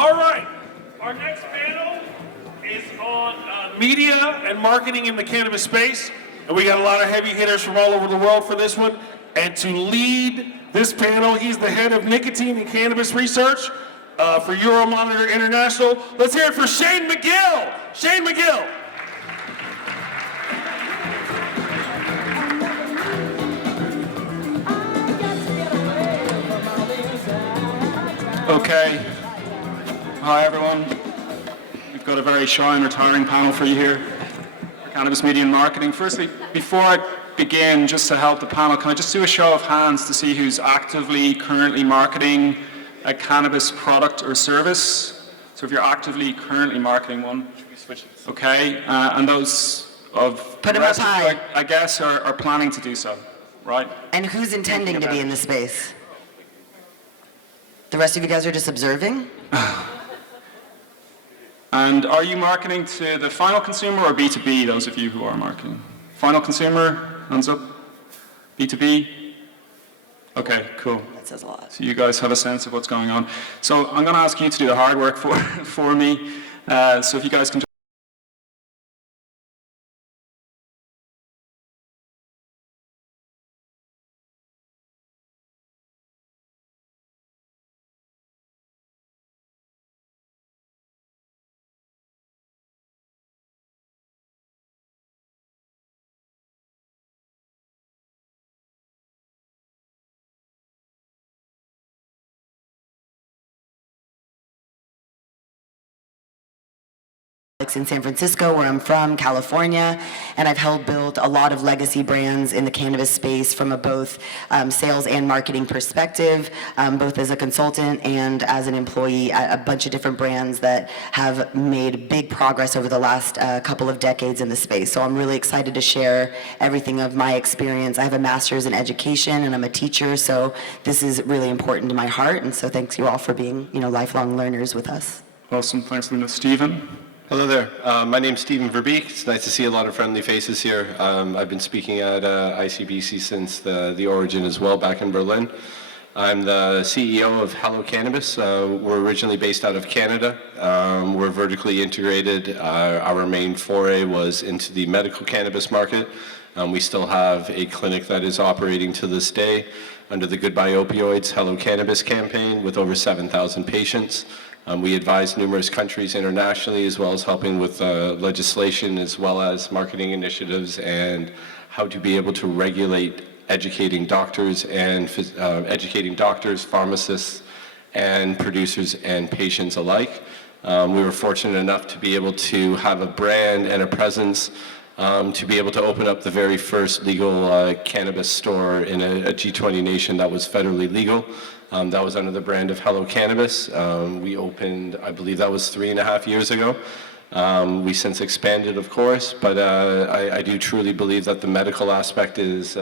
All right, our next panel is on media and marketing in the cannabis space. And we got a lot of heavy hitters from all over the world for this one. And to lead this panel, he's the head of nicotine and cannabis research for Euromonitor International. Let's hear it for Shane McGill. Shane McGill. Okay. Hi, everyone. We've got a very shy and retiring panel for you here for Cannabis Media and Marketing. Firstly, before I begin, just to help the panel, can I just do a show of hands to see who's actively currently marketing a cannabis product or service? So if you're actively currently marketing one, okay, and those of Put them up high. I guess, are planning to do so, right? And who's intending to be in the space? The rest of you guys are just observing? And are you marketing to the final consumer or B2B, those of you who are marketing? Final consumer, hands up. B2B? Okay, cool. That says a lot. So you guys have a sense of what's going on. So I'm going to ask you to do the hard work for me. So if you guys can in San Francisco, where I'm from, California, and I've helped build a lot of legacy brands in the cannabis space from a both sales and marketing perspective, both as a consultant and as an employee at a bunch of different brands that have made big progress over the last couple of decades in the space. So I'm really excited to share everything of my experience. I have a master's in education and I'm a teacher, so this is really important to my heart, and so thanks you all for being, lifelong learners with us. Awesome, thanks Linda. Stephen? Hello there. My name's Stephen Verbeek. It's nice to see a lot of friendly faces here. I've been speaking at ICBC since the origin as well, back in Berlin. I'm the CEO of Hello Cannabis. We're originally based out of Canada. We're vertically integrated. Our main foray was into the medical cannabis market. We still have a clinic that is operating to this day under the Goodbye Opioids Hello Cannabis campaign with over 7,000 patients. We advise numerous countries internationally, as well as helping with legislation, as well as marketing initiatives and how to be able to regulate educating doctors, pharmacists, and producers and patients alike. We were fortunate enough to be able to have a brand and a presence to be able to open up the very first legal cannabis store in a G20 nation that was federally legal. That was under the brand of Hello Cannabis. We opened, I believe that was 3.5 years ago. We since expanded, of course, but I do truly believe that the medical aspect is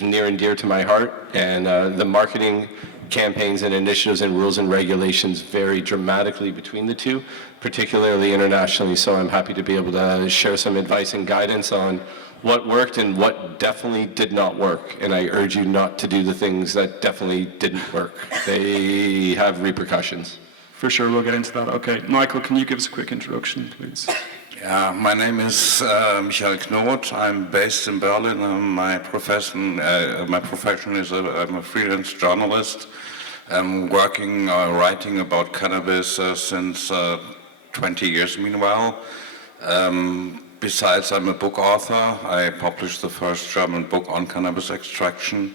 near and dear to my heart, and the marketing campaigns and initiatives and rules and regulations vary dramatically between the two, particularly internationally, so I'm happy to be able to share some advice and guidance on what worked and what definitely did not work. And I urge you not to do the things that definitely didn't work. They have repercussions. For sure, we'll get into that. Okay, Michael, can you give us a quick introduction, please? Yeah, my name is Michael Knot. I'm based in Berlin. My profession is I'm a freelance journalist. I'm working, writing about cannabis since 20 years meanwhile. Besides, I'm a book author. I published the first German book on cannabis extraction.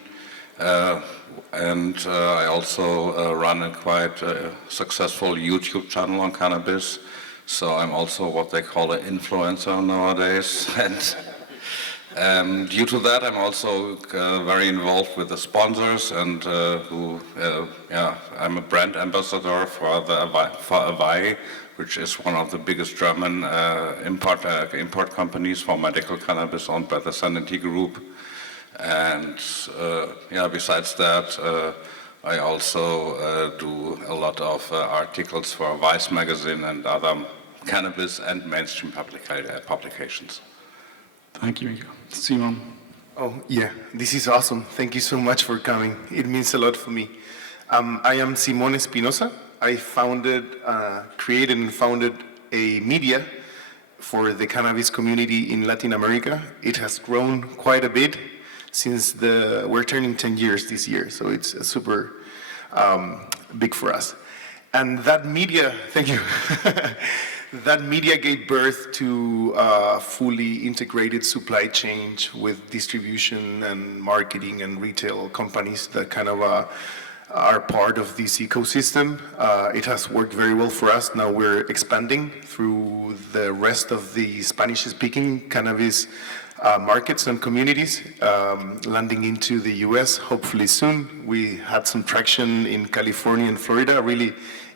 And I also run a quite successful YouTube channel on cannabis. So I'm also what they call an influencer nowadays. And due to that, I'm also very involved with the sponsors and I'm a brand ambassador for Avai, which is one of the biggest German import companies for medical cannabis owned by the Sanity Group. And besides that, I also do a lot of articles for Vice magazine and other cannabis and mainstream publications. Thank you, Simon. Oh, yeah, this is awesome. Thank you so much for coming. It means a lot for me. I am Simón Espinosa. I created and founded a media for the cannabis community in Latin America. It has grown quite a bit since we're turning 10 years this year, so it's super big for us. And that media, thank you, that media gave birth to a fully integrated supply chain with distribution and marketing and retail companies that kind of are part of this ecosystem. It has worked very well for us. Now we're expanding through the rest of the Spanish-speaking cannabis markets and communities, landing into the US hopefully soon. We had some traction in California and Florida, really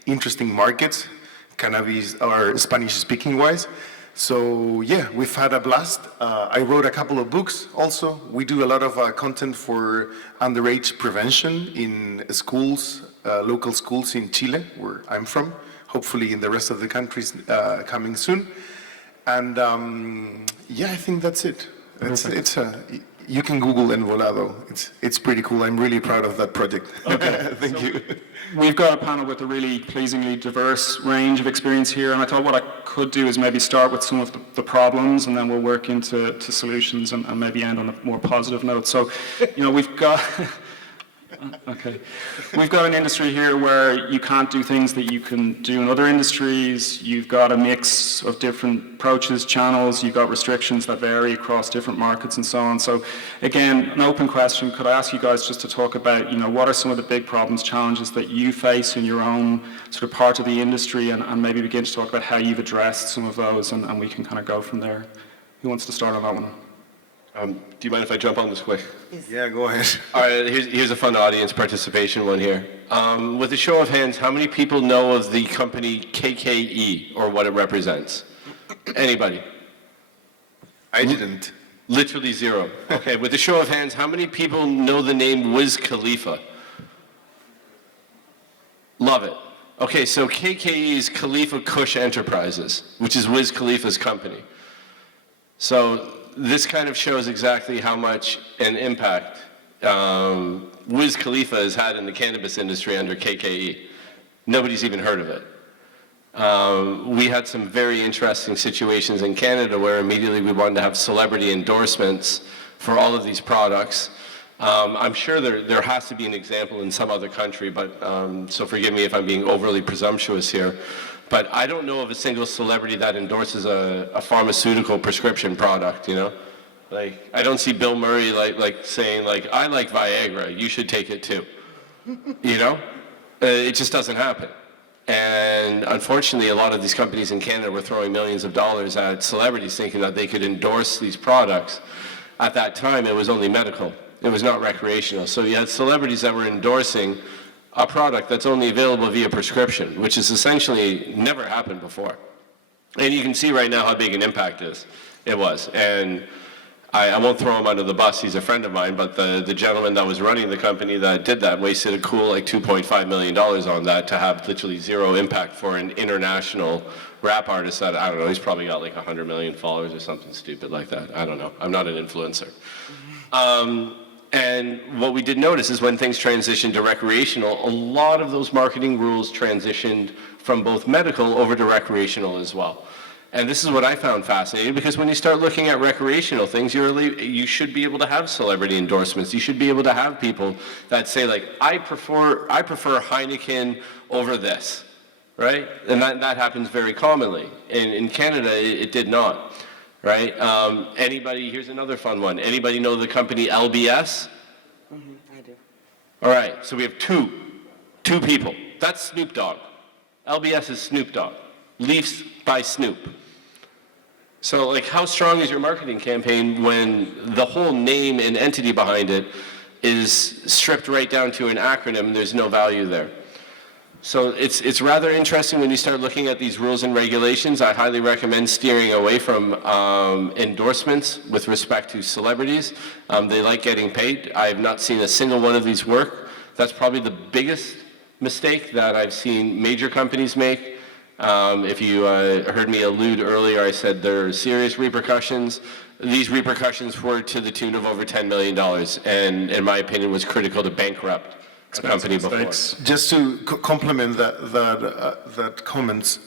interesting markets, cannabis or Spanish-speaking wise. So yeah, we've had a blast. I wrote a couple of books also. We do a lot of content for underage prevention in schools, local schools in Chile, where I'm from, hopefully in the rest of the countries coming soon. And yeah, I think that's it. You can Google Envolado. It's pretty cool. I'm really proud of that project. Okay. Thank you. We've got a panel with a really pleasingly diverse range of experience here, and I thought what I could do is maybe start with some of the problems, and then we'll work into solutions and maybe end on a more positive note. So, we've got we've got an industry here where you can't do things that you can do in other industries. You've got a mix of different approaches, channels. You've got restrictions that vary across different markets and so on. So again, an open question. Could I ask you guys just to talk about, what are some of the big problems, challenges that you face in your own sort of part of the industry, and maybe begin to talk about how you've addressed some of those, and we can kind of go from there. Who wants to start on that one? Do you mind if I jump on this quick? Yeah, go ahead. All right, here's a fun audience participation one here. With a show of hands, how many people know of the company KKE or what it represents? Anybody? I didn't. Literally zero. Okay, with a show of hands, how many people know the name Wiz Khalifa? Love it. Okay, so KKE is Khalifa Kush Enterprises, which is Wiz Khalifa's company. So this kind of shows exactly how much an impact Wiz Khalifa has had in the cannabis industry under KKE. Nobody's even heard of it. We had some very interesting situations in Canada where immediately we wanted to have celebrity endorsements for all of these products. I'm sure there has to be an example in some other country, but so forgive me if I'm being overly presumptuous here. But I don't know of a single celebrity that endorses a pharmaceutical prescription product, Like, I don't see Bill Murray like saying, I like Viagra, you should take it too. It just doesn't happen. And unfortunately, a lot of these companies in Canada were throwing millions of dollars at celebrities thinking that they could endorse these products. At that time, it was only medical. It was not recreational. So you had celebrities that were endorsing a product that's only available via prescription, which has essentially never happened before. And you can see right now how big an impact it was. And I won't throw him under the bus, he's a friend of mine, but the gentleman that was running the company that did that wasted a cool $2.5 million on that to have literally zero impact for an international rap artist that, I don't know, he's probably got 100 million followers or something stupid like that. I don't know. I'm not an influencer. And what we did notice is when things transitioned to recreational, a lot of those marketing rules transitioned from both medical over to recreational as well. And this is what I found fascinating, because when you start looking at recreational things, you should be able to have celebrity endorsements. You should be able to have people that say, I prefer Heineken over this, right? And that happens very commonly. In Canada, it did not. Right? Anybody, here's another fun one. Anybody know the company LBS? Mm-hmm, I do. All right, so we have two people. That's Snoop Dogg. LBS is Snoop Dogg. Leafs by Snoop. So how strong is your marketing campaign when the whole name and entity behind it is stripped right down to an acronym and there's no value there? So it's rather interesting when you start looking at these rules and regulations. I highly recommend steering away from endorsements with respect to celebrities. They like getting paid. I have not seen a single one of these work. That's probably the biggest mistake that I've seen major companies make. If you heard me allude earlier, I said there are serious repercussions. These repercussions were to the tune of over $10 million, and in my opinion was critical to bankrupt company before. Mistakes. Just to complement that comments,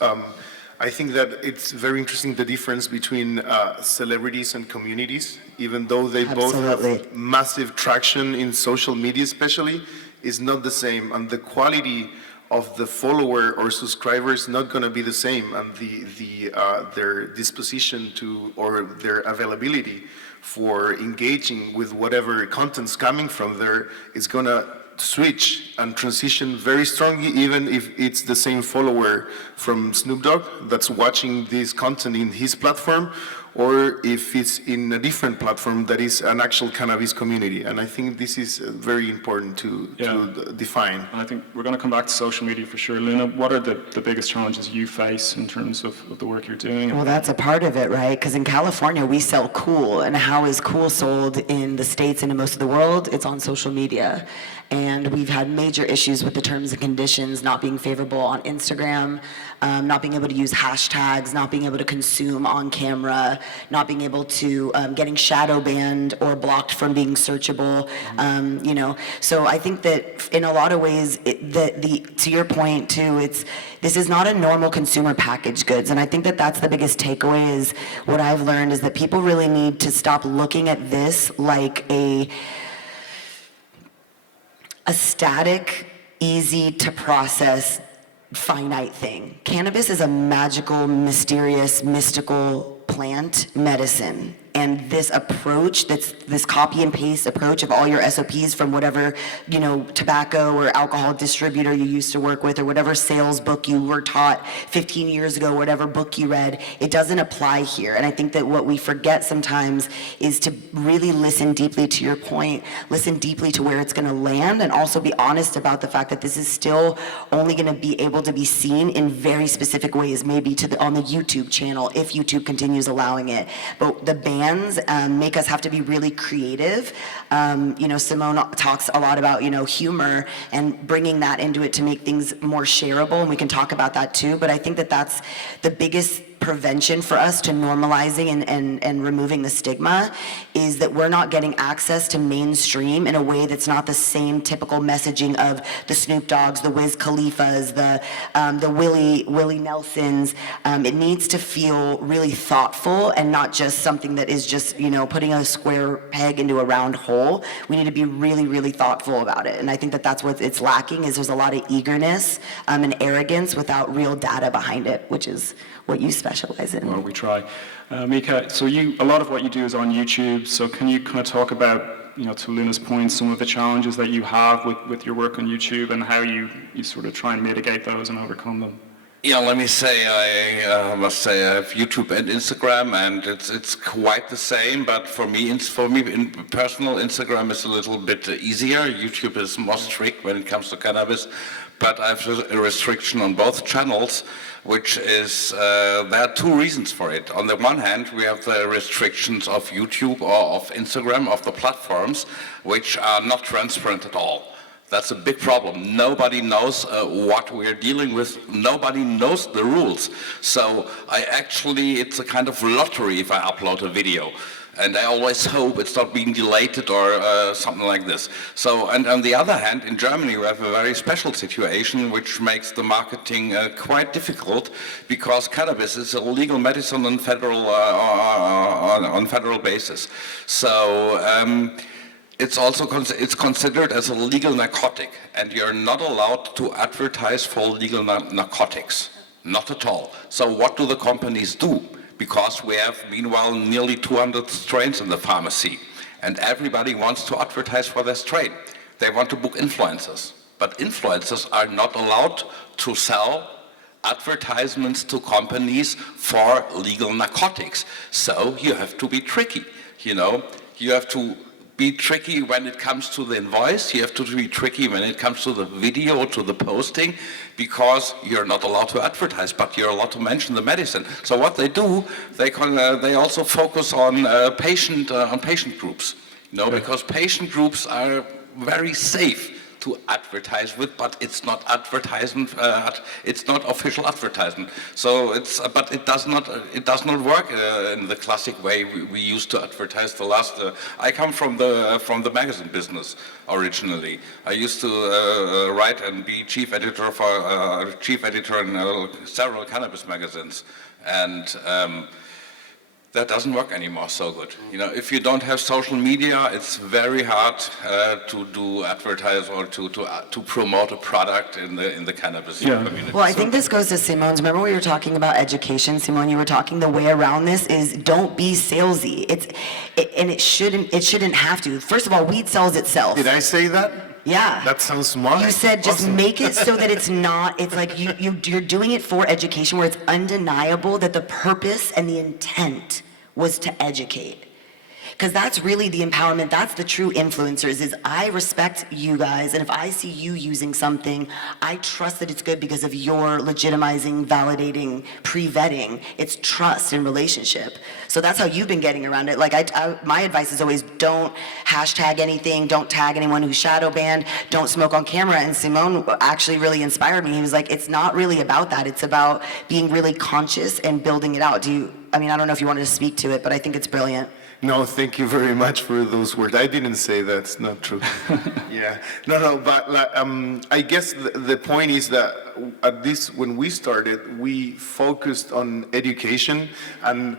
I think that it's very interesting the difference between celebrities and communities, even though they both Absolutely. have massive traction in social media especially, is not the same. And the quality of the follower or subscriber is not going to be the same, and their disposition to or their availability for engaging with whatever content's coming from there is going to switch and transition very strongly, even if it's the same follower from Snoop Dogg that's watching this content in his platform, or if it's in a different platform that is an actual cannabis community. And I think this is very important to define. And I think we're going to come back to social media for sure. Luna, what are the biggest challenges you face in terms of the work you're doing? Well, that's a part of it, right? Because in California, we sell cool. And how is cool sold in the States and in most of the world? It's on social media. And we've had major issues with the terms and conditions not being favorable on Instagram, not being able to use hashtags, not being able to consume on camera, not being able to, getting shadow banned or blocked from being searchable, you know. So I think that in a lot of ways, to your point too, this is not a normal consumer packaged goods. And I think that that's the biggest takeaway is what I've learned is that people really need to stop looking at this like a static, easy to process, finite thing. Cannabis is a magical, mysterious, mystical plant medicine. And this approach, this copy and paste approach of all your SOPs from whatever, you know, tobacco or alcohol distributor you used to work with or whatever sales book you were taught 15 years ago, whatever book you read, it doesn't apply here. And I think that what we forget sometimes is to really listen deeply to your point, listen deeply to where it's going to land, and also be honest about the fact that this is still only going to be able to be seen in very specific ways, maybe on the YouTube channel, if YouTube continues allowing it. But the bans make us have to be really creative. You know, Simone talks a lot about, you know, humor and bringing that into it to make things more shareable, and we can talk about that too. But I think that that's the biggest prevention for us to normalizing and removing the stigma is that we're not getting access to mainstream in a way that's not the same typical messaging of the Snoop Doggs, the Wiz Khalifas, the Willie Nelsons. It needs to feel really thoughtful and not just something that is just, you know, putting a square peg into a round hole. We need to be really, really thoughtful about it. And I think that that's what it's lacking is there's a lot of eagerness and arrogance without real data behind it, which is what you specialize in. Well, we try. Mika, so a lot of what you do is on YouTube, so can you kind of talk about, you know, to Luna's point, some of the challenges that you have with your work on YouTube and how you sort of try and mitigate those and overcome them? Yeah, let me say, I must say I have YouTube and Instagram, and it's quite the same. But for me, in personal, Instagram is a little bit easier. YouTube is more strict when it comes to cannabis, but I have a restriction on both channels, which is there are two reasons for it. On the one hand, we have the restrictions of YouTube or of Instagram, of the platforms, which are not transparent at all. That's a big problem. Nobody knows what we're dealing with. Nobody knows the rules. So it's a kind of lottery if I upload a video. And I always hope it's not being deleted or something like this. So, and on the other hand, in Germany we have a very special situation which makes the marketing quite difficult because cannabis is a legal medicine on federal basis. So. It's also considered as a legal narcotic, and you're not allowed to advertise for legal narcotics, not at all. So what do the companies do? Because we have, meanwhile, nearly 200 strains in the pharmacy, and everybody wants to advertise for their strain. They want to book influencers, but influencers are not allowed to sell advertisements to companies for legal narcotics. So you have to be tricky, you know. You have to be tricky when it comes to the invoice, you have to be tricky when it comes to the video, to the posting, because you're not allowed to advertise, but you're allowed to mention the medicine. So what they do, they also focus on patient groups, you know, because patient groups are very safe. to advertise with, but it's not advertisement. It's not official advertisement. So but it does not work in the classic way we used to advertise. I come from the magazine business originally. I used to write and be chief editor in several cannabis magazines, and that doesn't work anymore so good. You know, if you don't have social media, it's very hard to do advertise or to promote a product in the cannabis community. Well, I think this goes to Simone's. Remember we were talking about education, Simone? You were talking the way around this is don't be salesy. And it shouldn't have to. First of all, weed sells itself. Did I say that? Yeah. That sounds smart. You said just Awesome. make it so that it's not, it's like you're doing it for education where it's undeniable that the purpose and the intent was to educate. Because that's really the empowerment, that's the true influencers, is I respect you guys, and if I see you using something, I trust that it's good because of your legitimizing, validating, pre-vetting. It's trust and relationship. So that's how you've been getting around it. Like, my advice is always don't hashtag anything, don't tag anyone who's shadow banned, don't smoke on camera. And Simone actually really inspired me. He was like, it's not really about that. It's about being really conscious and building it out. I don't know if you wanted to speak to it, but I think it's brilliant. No, thank you very much for those words. I didn't say that. It's not true. Yeah. No, but I guess the point is that at this, when we started, we focused on education, and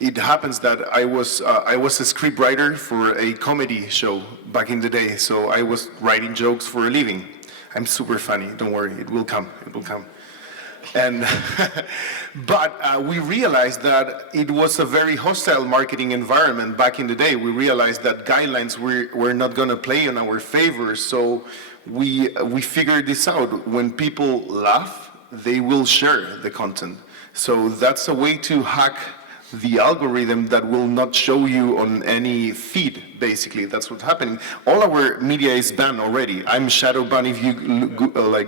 it happens that I was a script writer for a comedy show back in the day, so I was writing jokes for a living. I'm super funny. Don't worry, it will come. It will come. And but we realized that it was a very hostile marketing environment back in the day. We realized that guidelines were not going to play in our favor. So we figured this out. When people laugh, they will share the content. So that's a way to hack the algorithm that will not show you on any feed, basically. That's what's happening. All our media is banned already. I'm shadow banned. If you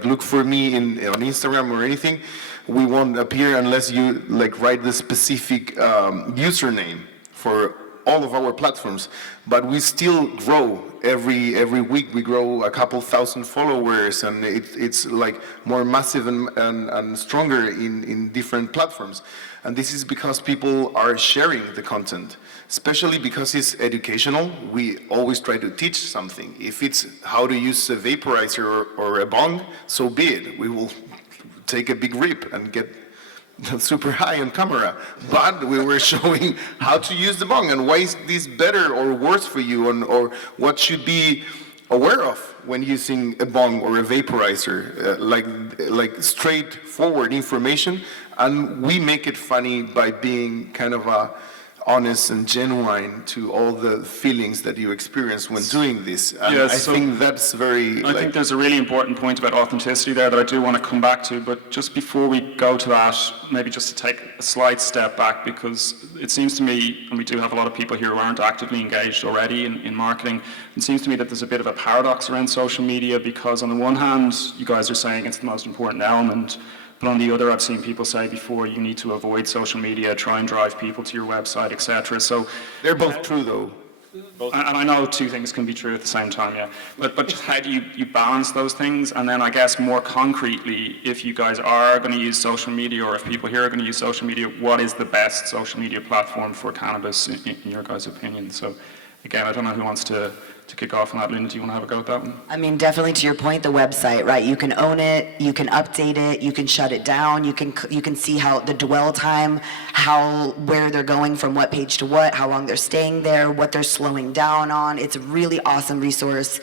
look for me on Instagram or anything, we won't appear unless you write the specific username for all of our platforms. But we still grow every week. We grow a couple thousand followers, and it's like more massive and stronger in different platforms. And this is because people are sharing the content, especially because it's educational. We always try to teach something. If it's how to use a vaporizer or a bong, so be it. We will take a big rip and get super high on camera. But we were showing how to use the bong and why is this better or worse for you, or what should be aware of when using a bong or a vaporizer, like straightforward information. And we make it funny by being kind of honest and genuine to all the feelings that you experience when doing this. And I think that's very... I think there's a really important point about authenticity there that I do want to come back to, but just before we go to that, maybe just to take a slight step back, because it seems to me, and we do have a lot of people here who aren't actively engaged already in marketing, it seems to me that there's a bit of a paradox around social media, because on the one hand, you guys are saying it's the most important element, but on the other, I've seen people say before, you need to avoid social media, try and drive people to your website, etc. So they're both true, though. And I know two things can be true at the same time, yeah. But just how do you balance those things? And then I guess more concretely, if you guys are going to use social media, or if people here are going to use social media, what is the best social media platform for cannabis in your guys' opinion? So again, I don't know who wants to kick off on that. Linda, do you want to have a go at that one? Definitely to your point, the website, right? You can own it, you can update it, you can shut it down, you can see how the dwell time, where they're going from what page to what, how long they're staying there, what they're slowing down on. It's a really awesome resource.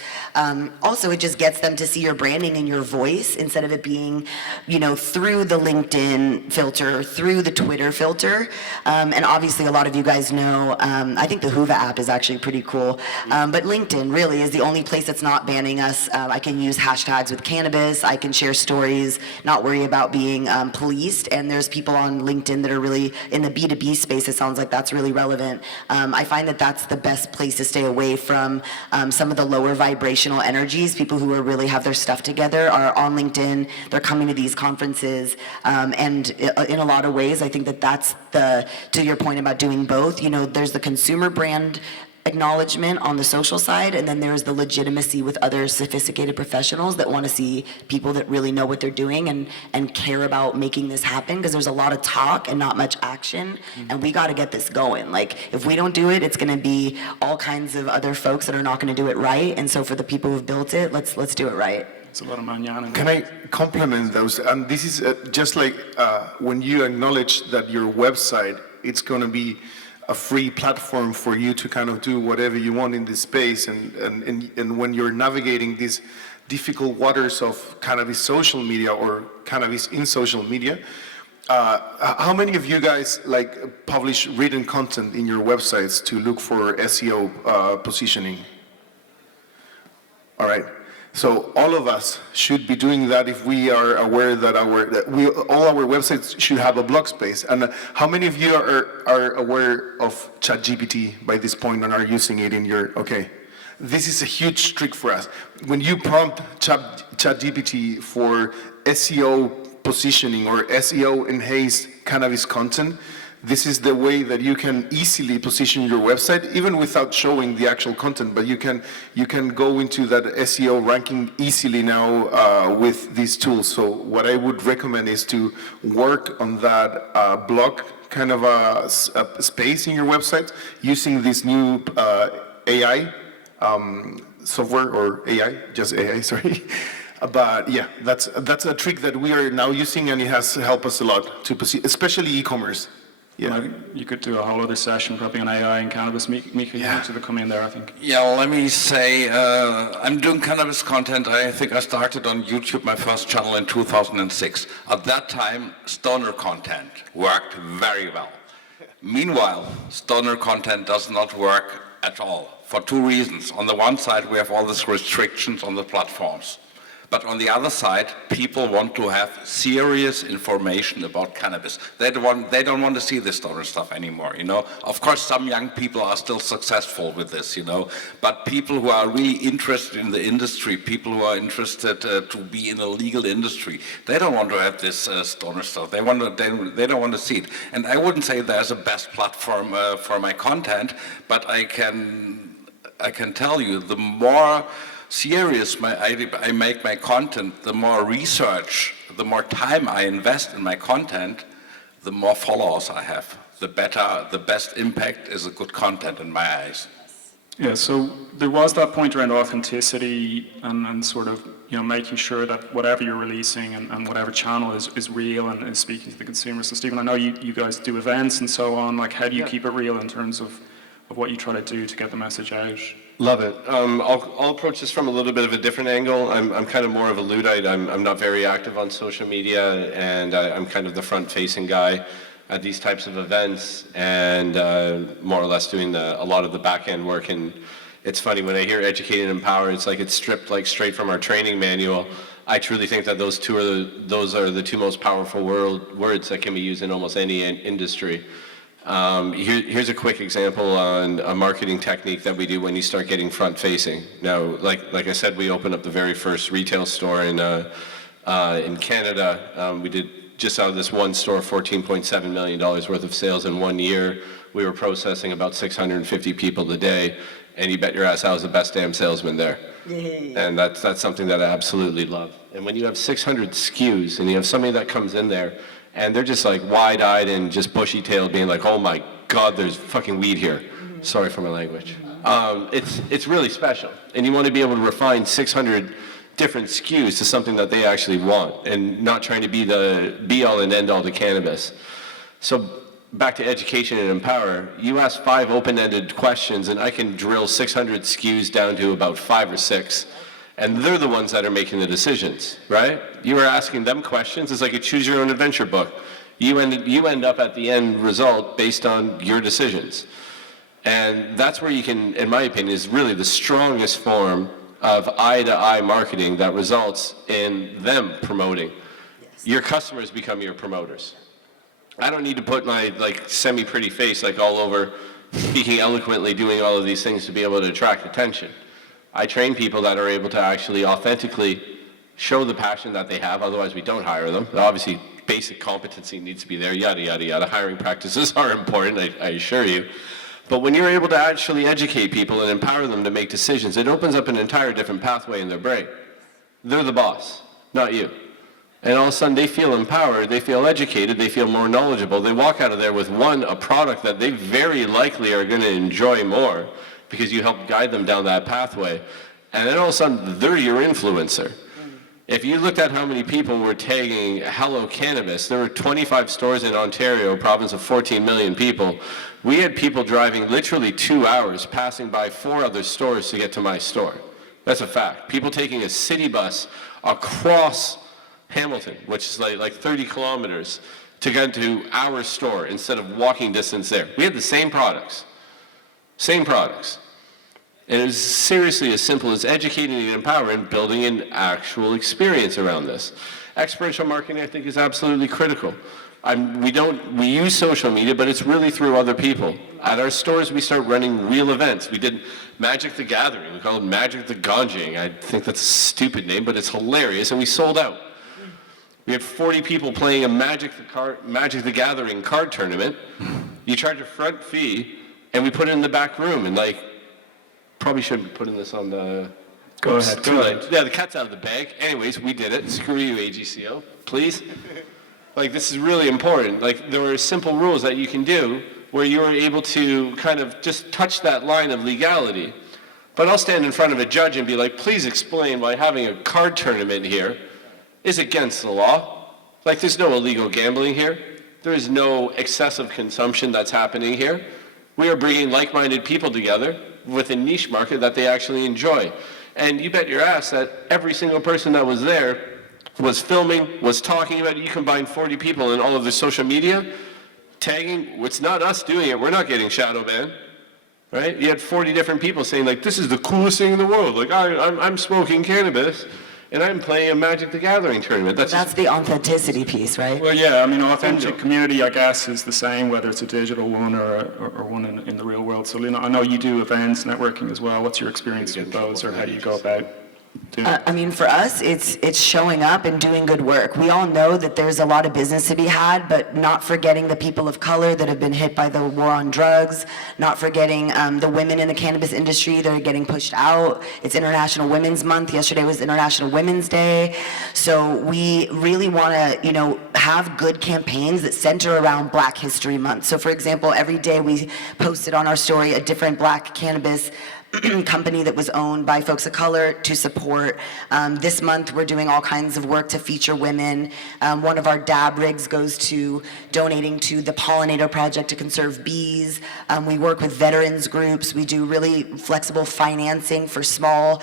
Also, it just gets them to see your branding and your voice instead of it being, through the LinkedIn filter, through the Twitter filter. And obviously, a lot of you guys know, I think the Hoova app is actually pretty cool. But LinkedIn really is the only place that's not banning us. I can use hashtags with cannabis. I can share stories, not worry about being policed. And there's people on LinkedIn that are really in the B2B space. It sounds like that's really relevant. I find that that's the best place to stay away from some of the lower vibrational energies. People who really have their stuff together are on LinkedIn. They're coming to these conferences. And in a lot of ways, I think that that's to your point about doing both. There's the consumer brand acknowledgement on the social side, and then there's the legitimacy with other sophisticated professionals that want to see people that really know what they're doing and care about making this happen, because there's a lot of talk and not much action, and we got to get this going. Like, if we don't do it, it's going to be all kinds of other folks that are not going to do it right, and so for the people who've built it, let's do it right. It's a lot of manana. Can I compliment those? And this is just like when you acknowledge that your website, it's going to be a free platform for you to kind of do whatever you want in this space. And when you're navigating these difficult waters of cannabis social media or cannabis in social media, how many of you guys like publish written content in your websites to look for SEO positioning? All right. So all of us should be doing that if we are aware that all our websites should have a blog space. And how many of you are aware of ChatGPT by this point and are using it in your, okay. This is a huge trick for us. When you prompt ChatGPT for SEO positioning or SEO enhanced cannabis content, this is the way that you can easily position your website, even without showing the actual content, but you can go into that SEO ranking easily now with these tools. So what I would recommend is to work on that blog kind of a space in your website using this new AI software, or AI, just AI, sorry. But yeah, that's a trick that we are now using, and it has helped us a lot to position, especially e-commerce. Yeah. I think you could do a whole other session probably on AI and cannabis. Mika, you need to come in there, I think. Yeah, well, let me say, I'm doing cannabis content. I think I started on YouTube, my first channel, in 2006. At that time, stoner content worked very well. Meanwhile, stoner content does not work at all for two reasons. On the one side, we have all these restrictions on the platforms. But on the other side, people want to have serious information about cannabis. They don't want to see this stoner stuff anymore, you know. Of course, some young people are still successful with this, you know. But people who are really interested in the industry, people who are interested to be in a legal industry, they don't want to have this stoner stuff. They don't want to see it. And I wouldn't say there's a best platform for my content, but I can tell you, the more serious I make my content, the more research, the more time I invest in my content, the more followers I have. The better, the best impact is a good content in my eyes. Yeah, so there was that point around authenticity and sort of, you know, making sure that whatever you're releasing and whatever channel is real and is speaking to the consumer. So Stephen, I know you guys do events and so on. Like, how do you keep it real in terms of what you try to do to get the message out? Love it. I'll approach this from a little bit of a different angle. I'm kind of more of a Luddite. I'm not very active on social media, and I'm kind of the front-facing guy at these types of events, and more or less doing a lot of the back-end work. And it's funny, when I hear educate and empower, it's like it's stripped like straight from our training manual. I truly think that those are the two most powerful words that can be used in almost any industry. Here's a quick example on a marketing technique that we do when you start getting front-facing. Now, like I said, we opened up the very first retail store in Canada. We did, just out of this one store, $14.7 million worth of sales in 1 year. We were processing about 650 people a day, and you bet your ass I was the best damn salesman there. And that's something that I absolutely love. And when you have 600 SKUs and you have somebody that comes in there and they're just like wide-eyed and just bushy-tailed, being like, oh my God, there's fucking weed here. Sorry for my language. It's really special. And you want to be able to refine 600 different SKUs to something that they actually want, and not trying to be the be-all and end-all to cannabis. So back to education and empower, you ask 5 open-ended questions and I can drill 600 SKUs down to about 5 or 6. And they're the ones that are making the decisions, right? You are asking them questions. It's like a choose your own adventure book. You end up at the end result based on your decisions. And that's where you can, in my opinion, is really the strongest form of eye-to-eye marketing that results in them promoting. Your customers become your promoters. I don't need to put my like semi-pretty face like all over, speaking eloquently, doing all of these things to be able to attract attention. I train people that are able to actually authentically show the passion that they have, otherwise we don't hire them. Obviously, basic competency needs to be there, yada, yada, yada. Hiring practices are important, I assure you. But when you're able to actually educate people and empower them to make decisions, it opens up an entire different pathway in their brain. They're the boss, not you. And all of a sudden they feel empowered, they feel educated, they feel more knowledgeable. They walk out of there with a product that they very likely are going to enjoy more because you help guide them down that pathway. And then all of a sudden they're your influencer. If you looked at how many people were tagging Hello Cannabis, there were 25 stores in Ontario, a province of 14 million people. We had people driving literally 2 hours, passing by 4 other stores to get to my store. That's a fact. People taking a city bus across Hamilton, which is like 30 kilometers, to get to our store instead of walking distance there. We had the same products. Same products. And it was seriously as simple as educating and empowering, building an actual experience around this. Experiential marketing, I think, is absolutely critical. We use social media, but it's really through other people. At our stores, we start running real events. We did Magic the Gathering. We call it Magic the Ganjing. I think that's a stupid name, but it's hilarious, and we sold out. We had 40 people playing a Magic the Gathering card tournament. You charge a front fee, and we put it in the back room, and probably shouldn't be putting this on the... Go ahead. Yeah, the cat's out of the bag. Anyways, we did it. Screw you, AGCO. Please. This is really important. There are simple rules that you can do where you're able to kind of just touch that line of legality. But I'll stand in front of a judge and be like, please explain why having a card tournament here is against the law. There's no illegal gambling here. There is no excessive consumption that's happening here. We are bringing like-minded people together with a niche market that they actually enjoy. And you bet your ass that every single person that was there was filming, was talking about it. You combine 40 people in all of their social media, tagging. It's not us doing it. We're not getting shadow banned, right? You had 40 different people saying, this is the coolest thing in the world. I'm smoking cannabis, and I'm playing a Magic the Gathering tournament. That's the authenticity piece, right? Well, yeah, authentic community, I guess, is the same, whether it's a digital one or one in the real world. So, Lena, I know you do events, networking as well. What's your experience with those, or how do you go about doing it? For us, it's showing up and doing good work. We all know that there's a lot of business to be had, but not forgetting the people of color that have been hit by the war on drugs, not forgetting the women in the cannabis industry that are getting pushed out. It's International Women's Month. Yesterday was International Women's Day. So we really want to, have good campaigns that center around Black History Month. So for example, every day we posted on our story a different Black cannabis company that was owned by folks of color to support. This month we're doing all kinds of work to feature women. One of our dab rigs goes to donating to the Pollinator Project to conserve bees. We work with veterans groups. We do really flexible financing for small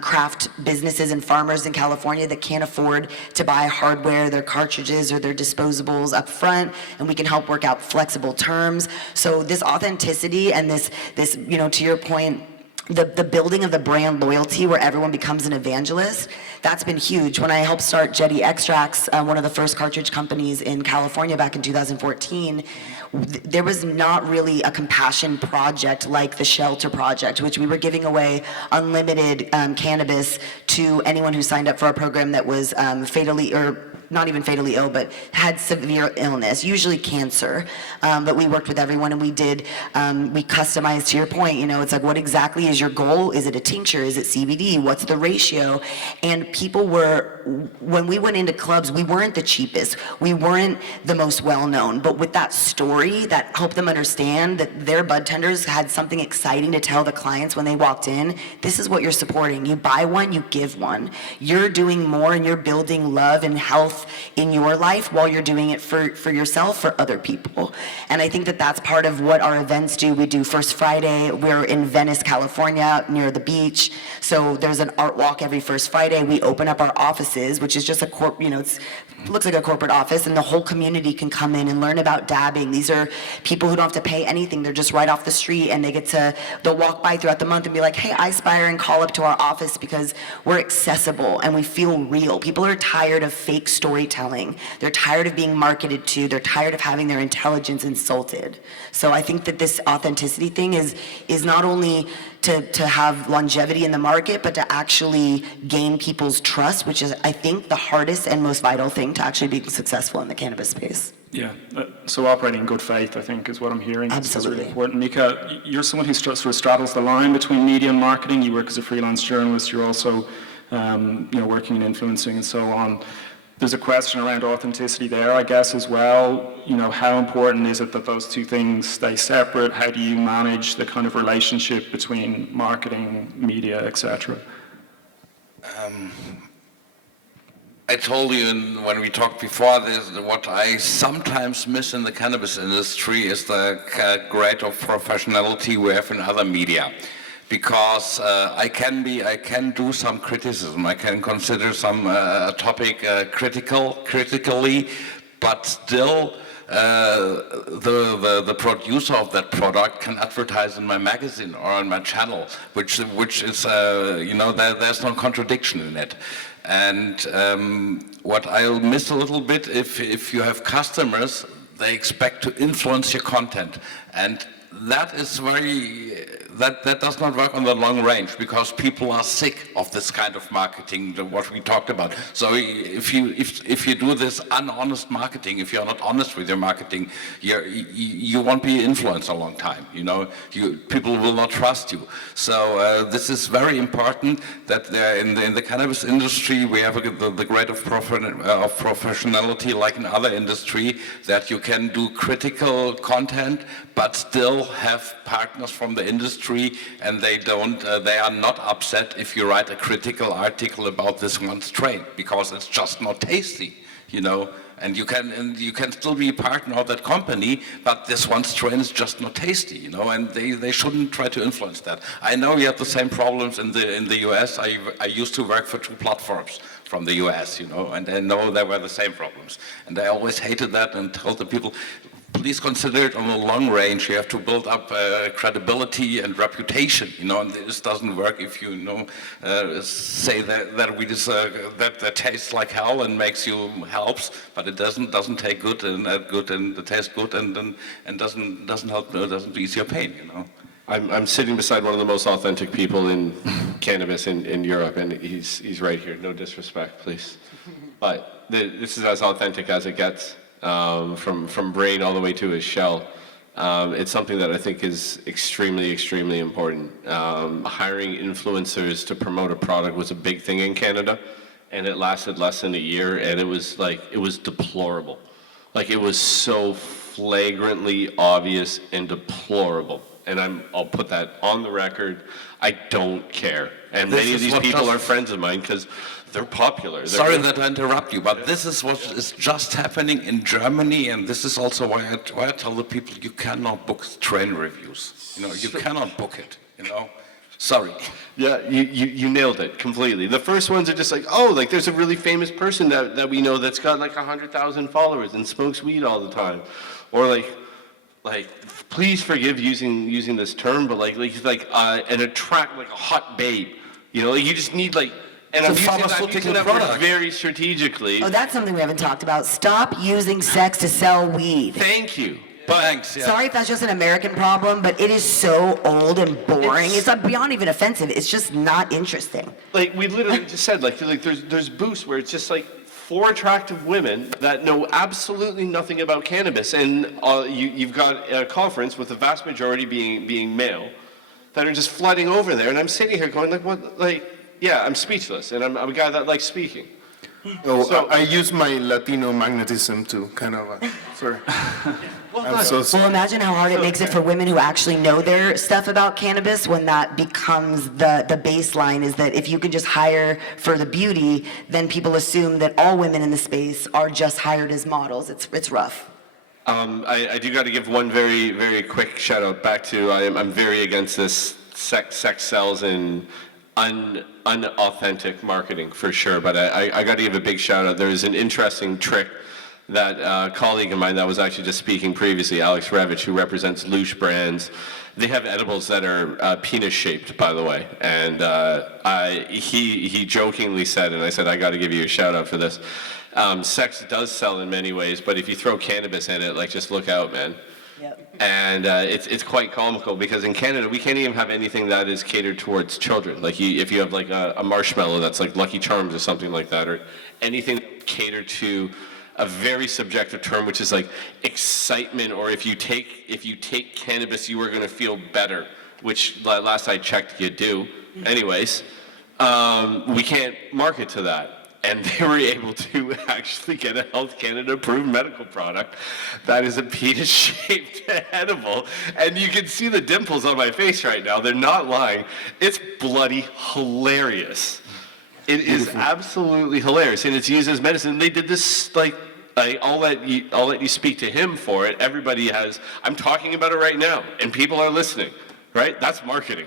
craft businesses and farmers in California that can't afford to buy hardware, their cartridges or their disposables up front, and we can help work out flexible terms. So this authenticity and this to your point, the building of the brand loyalty where everyone becomes an evangelist, that's been huge. When I helped start Jetty Extracts, one of the first cartridge companies in California back in 2014, there was not really a compassion project like the Shelter Project, which we were giving away unlimited cannabis to anyone who signed up for our program that was fatally, or not even fatally ill, but had severe illness, usually cancer. But we worked with everyone and we customized, to your point, it's what exactly is your goal? Is it a tincture? Is it CBD? What's the ratio? And people when we went into clubs, we weren't the cheapest. We weren't the most well-known, but with that story that helped them understand that their bud tenders had something exciting to tell the clients when they walked in, this is what you're supporting. You buy one, you give one. You're doing more and you're building love and health in your life while you're doing it for yourself, for other people. And I think that that's part of what our events do. We do First Friday. We're in Venice, California, near the beach. So there's an art walk every First Friday. We open up our offices, which is just it looks like a corporate office, and the whole community can come in and learn about dabbing. These are people who don't have to pay anything. They're just right off the street, and they'll walk by throughout the month and be like, hey, I aspire, and call up to our office because we're accessible and we feel real. People are tired of fake storytelling. They're tired of being marketed to. They're tired of having their intelligence insulted. So I think that this authenticity thing is not only to have longevity in the market, but to actually gain people's trust, which is, I think, the hardest and most vital thing to actually being successful in the cannabis space. Yeah, so operating in good faith, I think, is what I'm hearing. Absolutely. It's really important. Mika, you're someone who sort of straddles the line between media and marketing. You work as a freelance journalist. You're also, working in influencing and so on. There's a question around authenticity there, I guess, as well. How important is it that those two things stay separate? How do you manage the kind of relationship between marketing, media, etc.? I told you when we talked before this, what I sometimes miss in the cannabis industry is the grade of professionality we have in other media. Because I can do some criticism, I can consider some topic critically, but still the producer of that product can advertise in my magazine or on my channel, which is there's no contradiction in it. And what I'll miss a little bit, if you have customers, they expect to influence your content, and that is that does not work on the long range, because people are sick of this kind of marketing, what we talked about. So if you do this unhonest marketing, if you're not honest with your marketing, you won't be influenced a long time. People will not trust you. So this is very important that in the cannabis industry we have the grade of professionality, like in other industry, that you can do critical content but still have partners from the industry, and they are not upset if you write a critical article about this one strain, because it's just not tasty, and you can still be a partner of that company, but this one strain is just not tasty, and they shouldn't try to influence that. I know we have the same problems in the US. I used to work for two platforms from the US, and I know there were the same problems, and I always hated that and told the people, please consider it on the long range. You have to build up credibility and reputation, and this doesn't work if you say that tastes like hell and makes you helps, but it doesn't take good and it tastes good and doesn't help, doesn't ease your pain, I'm sitting beside one of the most authentic people in cannabis in Europe, and he's right here. No disrespect, please. But this is as authentic as it gets. From brain all the way to his shell. It's something that I think is extremely, extremely important. Hiring influencers to promote a product was a big thing in Canada, and it lasted less than a year, and it was deplorable. Like, it was so flagrantly obvious and deplorable. And I'll put that on the record. I don't care. And many of these people are friends of mine because they're popular. Sorry that I interrupt you, but this is what is just happening in Germany, and this is also why I tell the people you cannot book train reviews. You cannot book it. Sorry. Yeah, you nailed it completely. The first ones are just like, there's a really famous person that we know that's got like 100,000 followers and smokes weed all the time, or like please forgive using this term, but he's like a hot babe. You just need and I'm using that word very strategically. Oh, that's something we haven't talked about. Stop using sex to sell weed. Thank you. Thanks. Yeah. Sorry if that's just an American problem, but it is so old and boring. It's beyond even offensive. It's just not interesting. We literally just said, there's boosts where it's just 4 attractive women that know absolutely nothing about cannabis, and you've got a conference with the vast majority being male that are just flooding over there, and I'm sitting here going yeah, I'm speechless, and I'm a guy that likes speaking. So I use my Latino magnetism to kind of, sorry. Well, imagine how hard it makes it for women who actually know their stuff about cannabis when that becomes the baseline, is that if you can just hire for the beauty, then people assume that all women in the space are just hired as models. It's rough. I do got to give one very, very quick shout out back to, I'm very against this sex sells and unauthentic marketing for sure, but I got to give a big shout out. There is an interesting trick that a colleague of mine that was actually just speaking previously, Alex Revich, who represents Loosh Brands, they have edibles that are penis shaped, by the way, and he jokingly said, and I said, I got to give you a shout out for this. Sex does sell in many ways, but if you throw cannabis in it, just look out, man. Yep. And it's quite comical because in Canada we can't even have anything that is catered towards children. If you have a marshmallow that's like Lucky Charms or something like that, or anything catered to a very subjective term, which is like excitement, or if you take cannabis, you are going to feel better, which last I checked, you do. Anyways, we can't market to that. And they were able to actually get a Health Canada approved medical product that is a penis-shaped edible. And you can see the dimples on my face right now. They're not lying. It's bloody hilarious. It is absolutely hilarious. And it's used as medicine. They did this, like, I'll let you speak to him for it. Everybody has, I'm talking about it right now, and people are listening, right? That's marketing.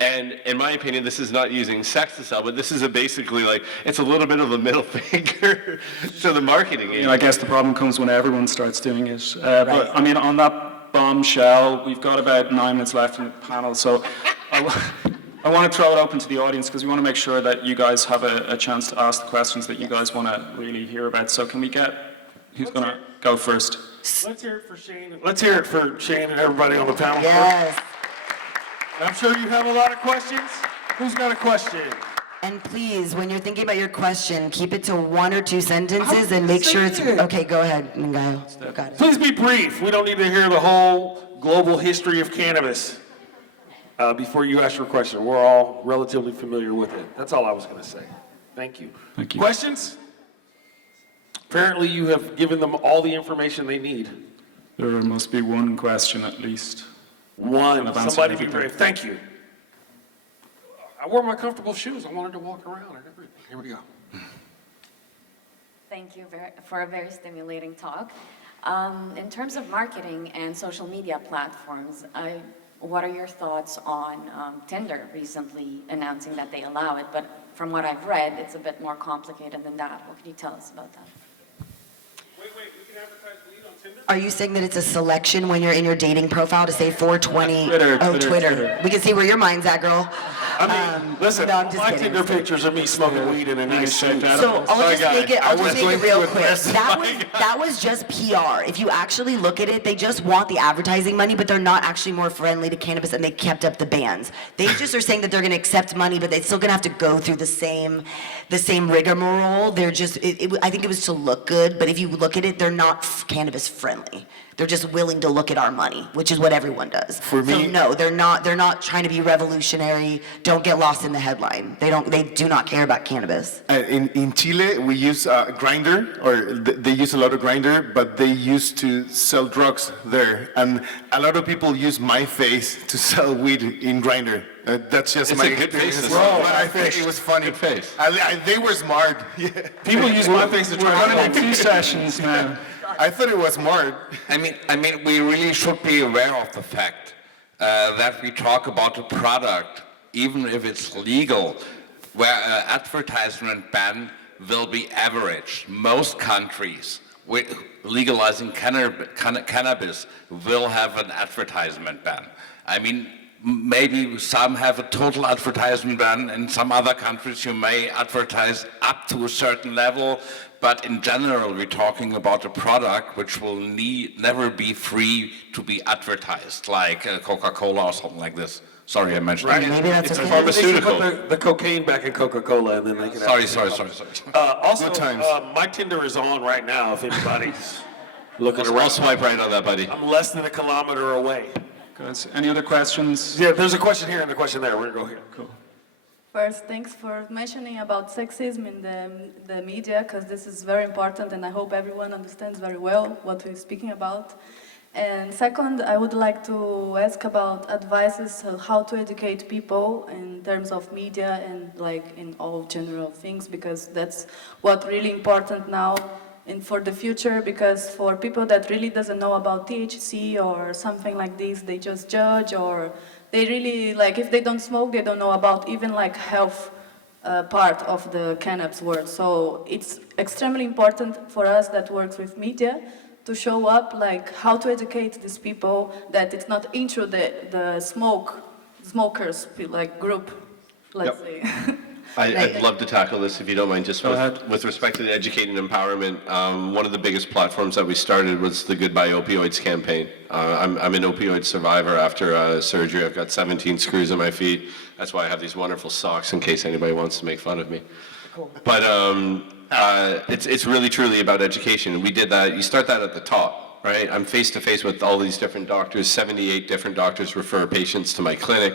And in my opinion, this is not using sex to sell, but this is basically like, it's a little bit of a middle finger to the marketing. You know, I guess the problem comes when everyone starts doing it. But I mean, on that bombshell, we've got about 9 minutes left in the panel, so I want to throw it open to the audience because we want to make sure that you guys have a chance to ask the questions that you guys want to really hear about. So can we get, who's going to go first? Let's hear it for Shane. Let's hear it for Shane and everybody on the panel. Yes. I'm sure you have a lot of questions. Who's got a question? And please, when you're thinking about your question, keep it to 1 or 2 sentences and make sure it's, okay, go ahead, Ngaio. Got it. Please be brief. We don't need to hear the whole global history of cannabis before you ask your question. We're all relatively familiar with it. That's all I was going to say. Thank you. Thank you. Questions? Apparently you have given them all the information they need. There must be one question at least. One. I've answered Somebody be everything. brave. Thank you. I wore my comfortable shoes. I wanted to walk around and everything. Here we go. Thank you for a very stimulating talk. In terms of marketing and social media platforms, what are your thoughts on Tinder recently announcing that they allow it? But from what I've read, it's a bit more complicated than that. What can you tell us about that? Wait, we can advertise weed on Tinder? Are you saying that it's a selection when you're in your dating profile to say 420? Twitter, Oh, Twitter, Twitter. Twitter. We can see where your mind's at, girl. I mean, listen, no, I'm just my kidding. Tinder pictures of me smoking weed in a nice suit. So I'll just make it, I'll just make it real quick. address That was just PR. If you actually look at it, they just want the advertising money, but they're not actually more friendly to cannabis, and they kept up the bans. They just are saying that they're gonna accept money, but they're still gonna have to go through the same rigmarole. They're just, I think it was to look good, but if you look at it, they're not cannabis friendly. They're just willing to look at our money, which is what everyone does. For me- So no, they're not trying to be revolutionary. Don't get lost in the headline. They do not care about cannabis. In Chile, we use grinder, or they use a lot of grinder, but they used to sell drugs there. And a lot of people use my face to sell weed in grinder. That's just It's my a good face experience. to sell. But I think it was funny. Good face. They were smart. Yeah. People use my face to We're try going to to do 2 sessions now. I thought it was smart. I mean, we really should be aware of the fact that we talk about a product, even if it's legal, where an advertisement ban will be average. Most countries legalizing cannabis will have an advertisement ban. I mean, maybe some have a total advertisement ban. In some other countries, you may advertise up to a certain level. But in general, we're talking about a product which will never be free to be advertised, like Coca-Cola or something like this. Sorry, I mentioned Right. it. Maybe that's It's a okay. pharmaceutical. They should put the cocaine back in Coca-Cola and then they can. Sorry. Also, Good times. my Tinder is on right now if anybody's looking I'll around. swipe right on that, buddy. I'm less than a kilometer away. Guys, any other questions? Yeah, there's a question here and a question there. We're gonna go here. Cool. First, thanks for mentioning about sexism in the media, because this is very important, and I hope everyone understands very well what we're speaking about. And second, I would like to ask about advices on how to educate people in terms of media and like in all general things, because that's what really important now and for the future, because for people that really doesn't know about THC or something like this, they just judge, or they really, like, if they don't smoke, they don't know about even like health part of the cannabis world. So it's extremely important for us that works with media to show up, like, how to educate these people that it's not into the smokers, like, group, let's say. I'd love to tackle this if you don't mind, just Go ahead. with respect to the educate and empowerment. One of the biggest platforms that we started was the Goodbye Opioids campaign. I'm an opioid survivor after surgery. I've got 17 screws in my feet. That's why I have these wonderful socks in case anybody wants to make fun of me. But It's really truly about education. We did that. You start that at the top, right? I'm face to face with all these different doctors. 78 different doctors refer patients to my clinic.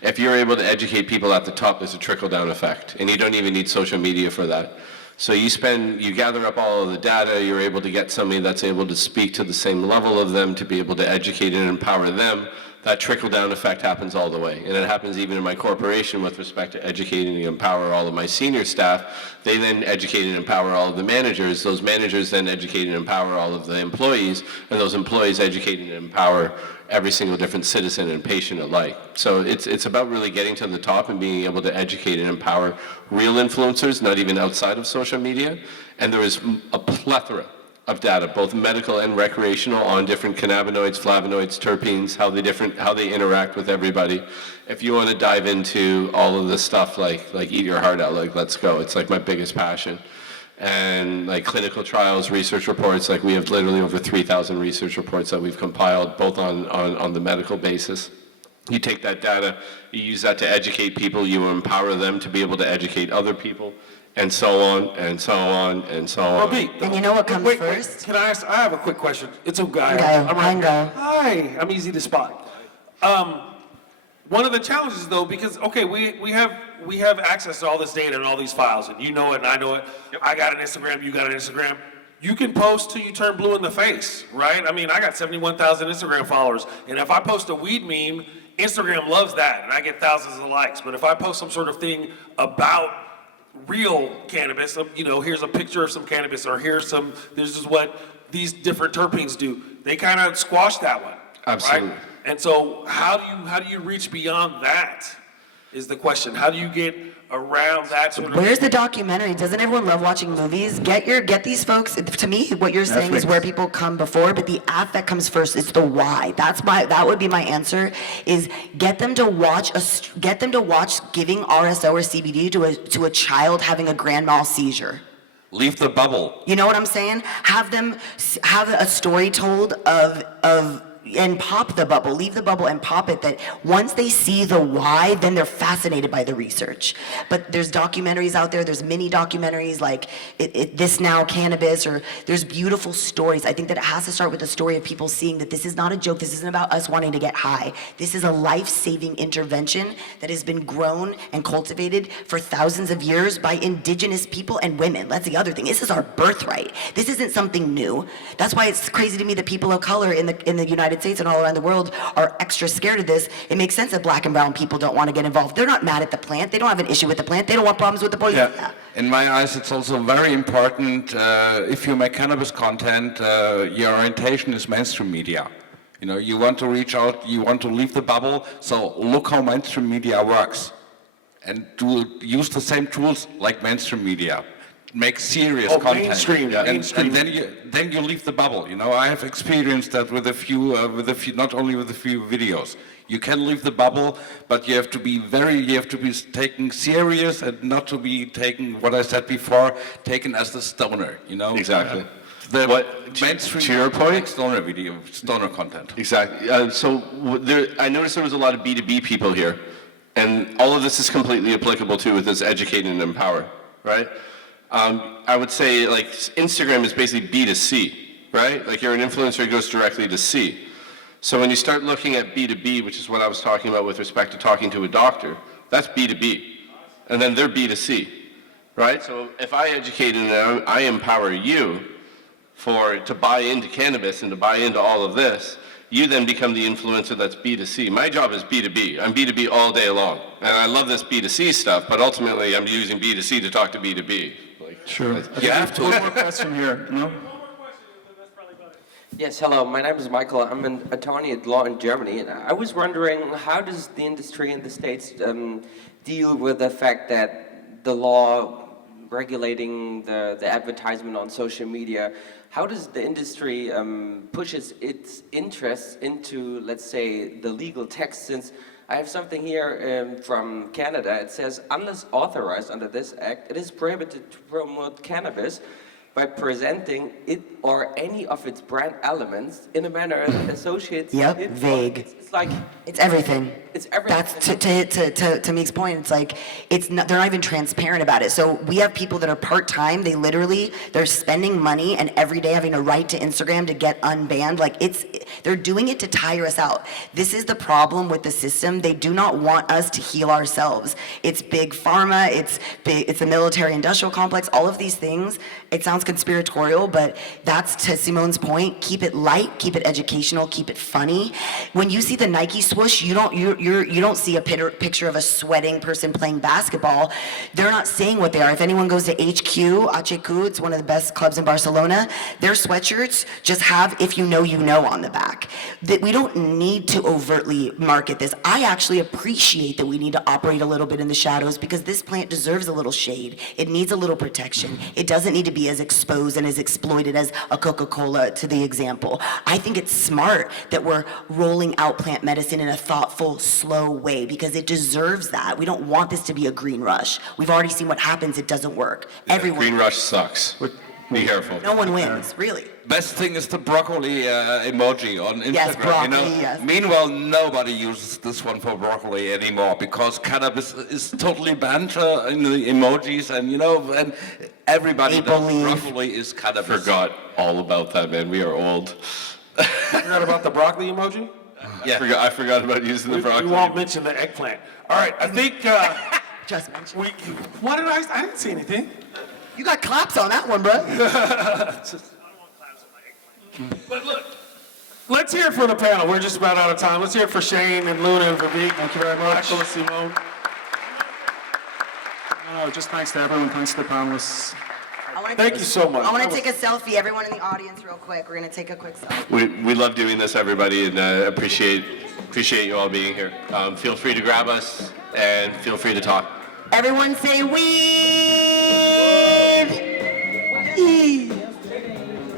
If you're able to educate people at the top, there's a trickle-down effect, and you don't even need social media for that. So you gather up all of the data, you're able to get somebody that's able to speak to the same level of them to be able to educate and empower them. That trickle-down effect happens all the way. And it happens even in my corporation with respect to educating and empower all of my senior staff. They then educate and empower all of the managers. Those managers then educate and empower all of the employees, and those employees educate and empower every single different citizen and patient alike. So it's about really getting to the top and being able to educate and empower real influencers, not even outside of social media. And there is a plethora of data, both medical and recreational, on different cannabinoids, flavonoids, terpenes, how they interact with everybody. If you want to dive into all of this stuff, like eat your heart out, like let's go. It's like my biggest passion. And like clinical trials, research reports, like we have literally over 3,000 research reports that we've compiled, both on the medical basis. You take that data, you use that to educate people, you empower them to be able to educate other people, and so on, and so on, and so on. And you know what comes first? Can I ask? I have a quick question. It's a guy. Go. I'm right Go. here. Hi, I'm easy to spot. One of the challenges, though, because okay, we have access to all this data and all these files, and you know it, and I know it. Yep. I got an Instagram. You got an Instagram. You can post till you turn blue in the face, right? I mean, I got 71,000 Instagram followers, and if I post a weed meme, Instagram loves that, and I get thousands of likes. But if I post some sort of thing about real cannabis, here's a picture of some cannabis, or this is what these different terpenes do, they kind of squash that one. Absolutely. Right? And so how do you reach beyond that is the question. How do you get around that sort of... Where's the documentary? Doesn't everyone love watching movies? Get these folks, to me, what you're saying is where people come before, but the affect comes first. It's the why. That would be my answer, is get them to watch giving RSO or CBD to a child having a grand mal seizure. Leave the bubble. You know what I'm saying? Have them have a story told of and pop the bubble, leave the bubble and pop it, that once they see the why, then they're fascinated by the research. But there's documentaries out there, there's mini documentaries like This Now Cannabis, or there's beautiful stories. I think that it has to start with the story of people seeing that this is not a joke, this isn't about us wanting to get high. This is a life-saving intervention that has been grown and cultivated for thousands of years by indigenous people and women. That's the other thing. This is our birthright. This isn't something new. That's why it's crazy to me that people of color in the United States and all around the world are extra scared of this. It makes sense that black and brown people don't want to get involved. They're not mad at the plant. They don't have an issue with the plant. They don't want problems with the poison. Yeah. In my eyes, it's also very important, if you make cannabis content, your orientation is mainstream media. You want to reach out, you want to leave the bubble, so look how mainstream media works. And use the same tools like mainstream media. Make serious content. Mainstream, yeah. And then you leave the bubble. I have experienced that with a few, not only with a few videos. You can leave the bubble, but you have to be taken serious and not to be taken, what I said before, taken as the stoner. Exactly. Mainstream to your point, stoner content. Exactly. I noticed there was a lot of B2B people here, and all of this is completely applicable to with this educate and empower, right? I would say like Instagram is basically B2C, right? Like you're an influencer, it goes directly to C. So when you start looking at B2B, which is what I was talking about with respect to talking to a doctor, that's B2B. And then they're B2C, right? So if I educate and I empower you to buy into cannabis and to buy into all of this, you then become the influencer that's B2C. My job is B2B. I'm B2B all day long. And I love this B2C stuff, but ultimately I'm using B2C to talk to B2B. Sure. You have to. One more question here. No? Yes, hello. My name is Michael. I'm an attorney at law in Germany. And I was wondering, how does the industry in the States deal with the fact that the law regulating the advertisement on social media, how does the industry pushes its interests into, let's say, the legal text? Since I have something here from Canada. It says, unless authorized under this act, it is prohibited to promote cannabis by presenting it or any of its brand elements in a manner that associates Yep, it. vague. It's like It's everything. it's everything. That's to Meek's point. It's like they're not even transparent about it. So we have people that are part-time. They're spending money and every day having to write to Instagram to get unbanned. Like they're doing it to tire us out. This is the problem with the system. They do not want us to heal ourselves. It's big pharma. It's the military-industrial complex. All of these things. It sounds conspiratorial, but that's to Simone's point. Keep it light. Keep it educational. Keep it funny. When you see the Nike swoosh, you don't see a picture of a sweating person playing basketball. They're not saying what they are. If anyone goes to HQ, it's one of the best clubs in Barcelona, their sweatshirts just have "if you know, on the back. That we don't need to overtly market this. I actually appreciate that we need to operate a little bit in the shadows because this plant deserves a little shade. It needs a little protection. It doesn't need to be as exposed and as exploited as a Coca-Cola, to the example. I think it's smart that we're rolling out plant medicine in a thoughtful, slow way because it deserves that. We don't want this to be a green rush. We've already seen what happens. It doesn't work. Everyone, Green rush sucks. Be careful. no one wins, really. Best thing is the broccoli emoji on Instagram. Yes, broccoli, you know? yes. Meanwhile, nobody uses this one for broccoli anymore because cannabis is totally banned in the emojis, and everybody Maple knows leaf. broccoli is cannabis. Forgot all about that, man. We are old. Forgot about the broccoli emoji? Yeah. I forgot about using the We broccoli. won't mention the eggplant. All right, I think Just mention. what did I didn't see anything. You got claps on that one, bro. But look, let's hear it for the panel. We're just about out of time. Let's hear it for Shane and Luna and Vivek. Thank you very much. Michael and Simone. No, just thanks to everyone. Thanks to the panelists. Thank you so much. I want to take a selfie. Everyone in the audience, real quick. We're going to take a quick selfie. We love doing this, everybody, and appreciate you all being here. Feel free to grab us and feel free to talk. Everyone say we.